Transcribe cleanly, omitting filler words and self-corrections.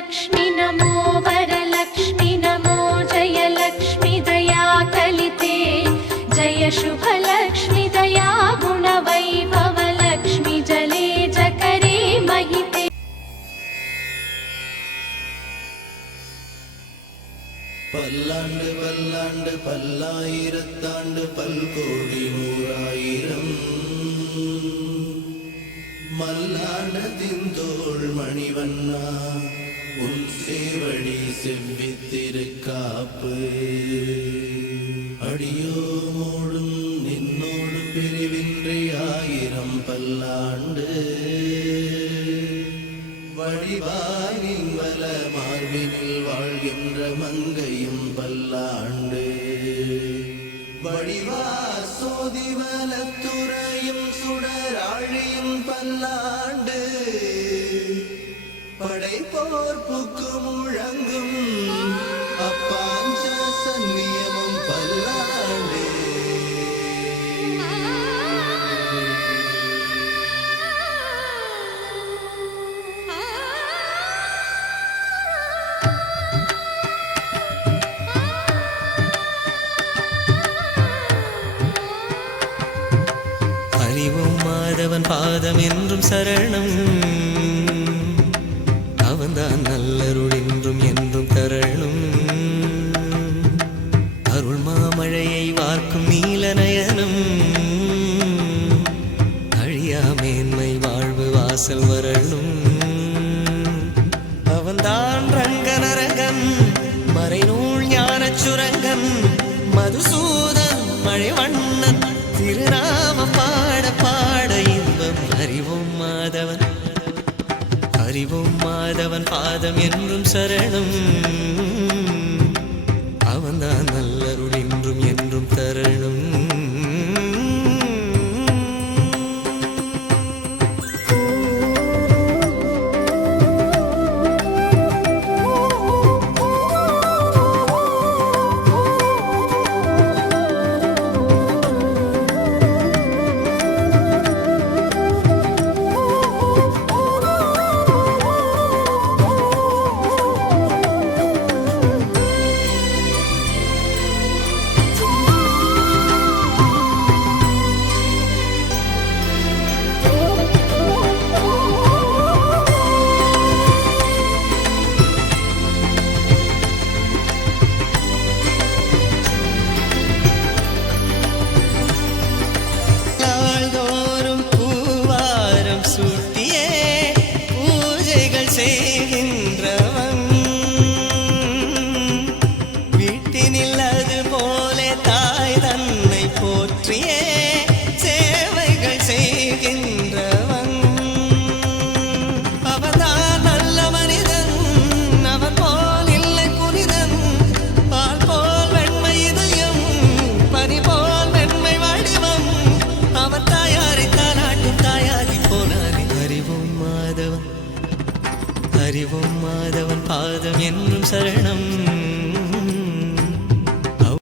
शुभलक्ष्मि नमो वरलक्ष्मि नमो जयलक्ष्मि दया कलिते जय शुभलक्ष्मि दया गुणवैभवलक्ष्मि जले जकरे महिते பல்லாண்டு பல்லாண்டு பல்லாயிரத்தாண்டு பல்கோடி நூறாயிரம் மல்லாண்டத்தின் தோள் மணிவண்ணா உன் சேவடி செவ்வித்திருக்காப்பு அடியோமோடும் நின்னோடும் பிரிவின்றி ஆயிரம் பல்லாண்டு வடிவானின் வல மார்பினில் வாழ்கின்ற மங்கையும் பல்லாண்டு வடிவா சோதிவலத்துறையும் சுடராழியும் பல்லாண்டு படைப்போர்ப்புக்கு முழங்கும் அப்பாஞ்ச சன்னியமும் பல்லாண்டு அறிவும் மாதவன் பாதம் என்றும் சரணம் அவன்தான் நல்லருள் என்றும் என்றும் தரணும் அருள் மாமழையை வார்க்கும் நீலநயனம் அழியா மேன்மை வாழ்வு வாசல் வரணும் அவன்தான் ரங்கனரங்கன் மறைநூல் ஞானச் சுரங்கன் மதுசூதன் மழைவண்ணன் திருநாமம் பாட பாட இன்பம் அறிவோம் மாதவன் பாதம் என்றும் சரணம் அவன்தான்